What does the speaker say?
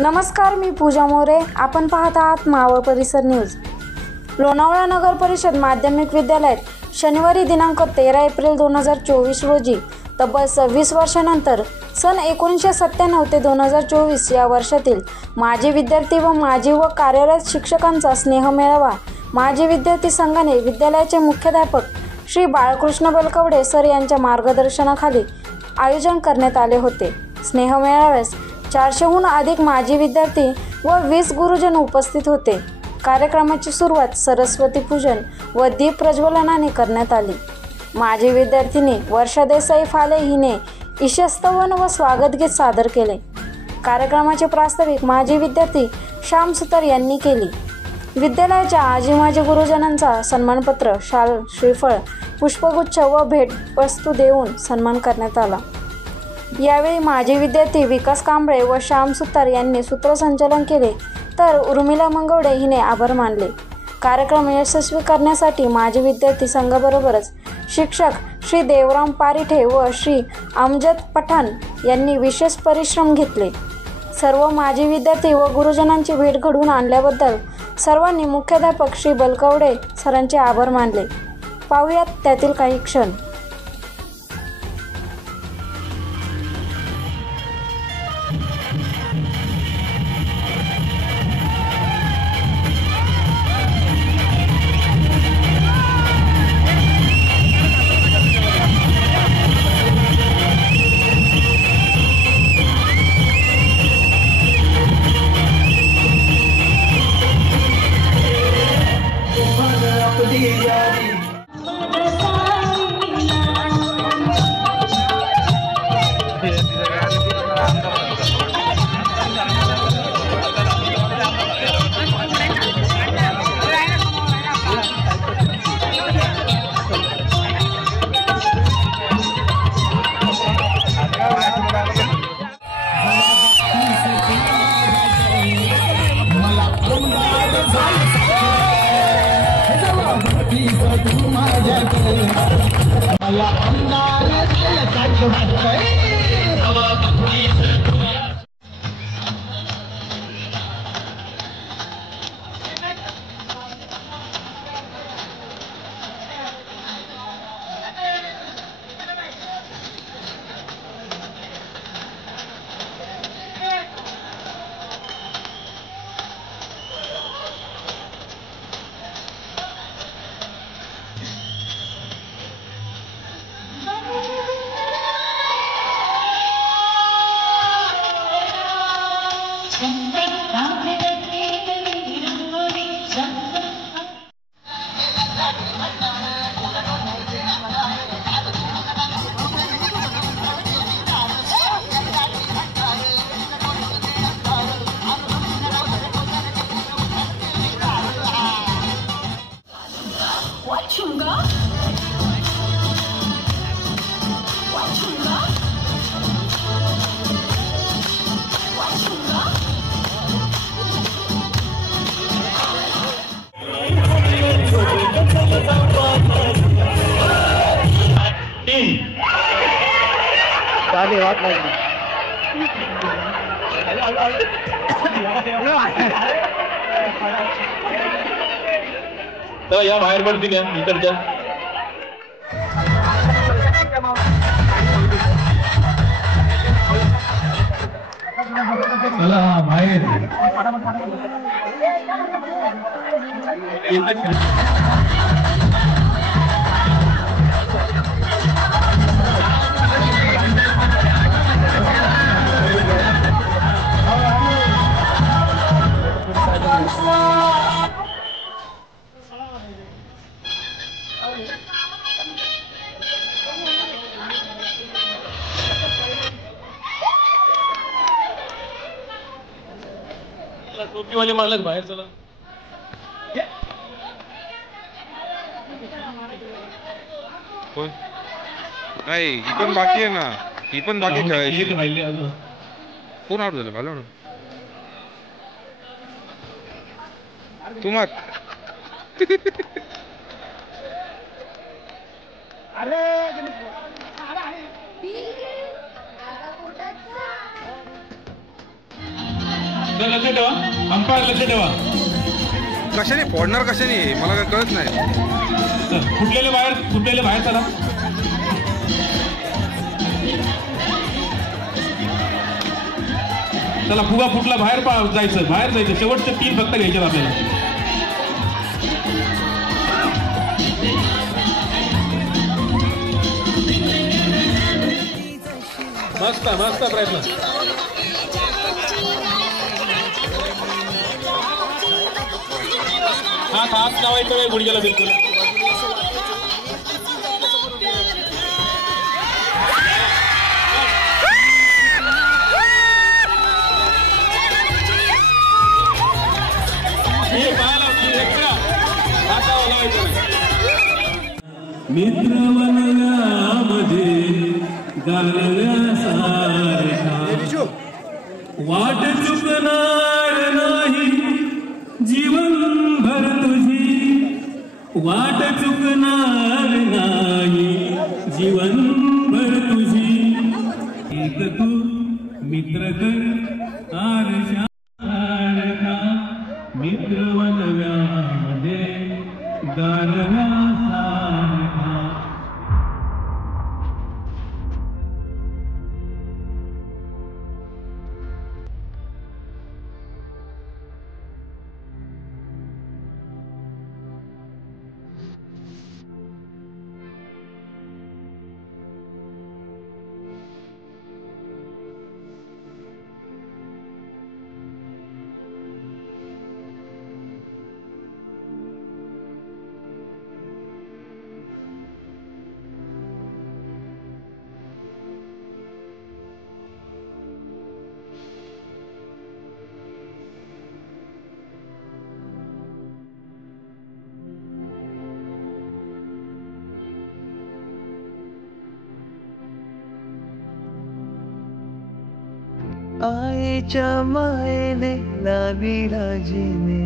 नमस्कार, मी पूजा मोरे. आपण पाहत आहात मावळ परिसर न्यूज. लोणावळा नगर परिषद माध्यमिक विद्यालयात शनिवारी दिनांक 13 एप्रिल 2024 रोजी तब्बल 26 वर्षानंतर सन 1997 ते 2024 या वर्षातील माजी विद्यार्थी व माजी व कार्यरत शिक्षकांचा स्नेह मेळावा माजी विद्यार्थी संघाने विद्यालयाचे मुख्याध्यापक श्री बाळकृष्ण बलकवडे सर यांच्या मार्गदर्शनाखाली आयोजन करण्यात आले होते. स्नेह मेळाव्यास 400हून अधिक माजी विद्यार्थी व 20 गुरुजन उपस्थित होते. कार्यक्रमाची सुरुवात सरस्वती पूजन व दीप प्रज्वलनाने करण्यात आली. माजी विद्यार्थिनी वर्षा देसाई फाले हिने ईशस्तवन व स्वागतगीत सादर केले. कार्यक्रमाचे प्रास्ताविक माजी विद्यार्थी श्याम सुतार यांनी केली. विद्यालयाच्या आजी माजी गुरुजनांचा सन्मानपत्र, शाल, श्रीफळ, पुष्पगुच्छ व भेटवस्तू देऊन सन्मान करण्यात आला. यावेळी माजी विद्यार्थी विकास कांबळे व श्याम सुतार यांनी सूत्रसंचालन केले, तर उर्मिला मंगवडे हिने आभार मानले. कार्यक्रम यशस्वी करण्यासाठी माजी विद्यार्थी संघाबरोबरच शिक्षक श्री देवराम पारिठे व श्री अमजद पठाण यांनी विशेष परिश्रम घेतले. सर्व माजी विद्यार्थी व गुरुजनांची भेट घडवून आणल्याबद्दल सर्वांनी मुख्याध्यापक श्री बलकवडे सरांचे आभार मानले. पाहूयात त्यातील काही क्षण. तर या बाहेर पडतील इकडच्या चला बाहेर टोपीवाले मालक बाहेर चला. नाही ही पण बाकी आहे ना, ही पण बाकी खेळायची. कोण आउट झालं भालो ना तुम्हा तर लक्ष ठेवा, अंपायर लक्ष ठेवा. कशाने फोडणार, कशाने मला काय कळत नाही. चल, फुटलेले बाहेर चला. चला, फुगा फुटला, बाहेर जायचं. शेवटचे 3 फक्त घ्यायचे आपल्याला. मस्त प्रयत्न. हात लावायचं गुडघ्याला बिलकुल. मित्र वनव्यामध्ये गालव्यासारखा वाट चुकणार नाही जीवनभर तुझी, वाट चुकणार नाही जीवनभर तुझी. एक तू मित्र कर आरशा सारखा, मित्र वनव्यामध्ये गालव्यासारखा. आईच्या मायेने लावी राजीने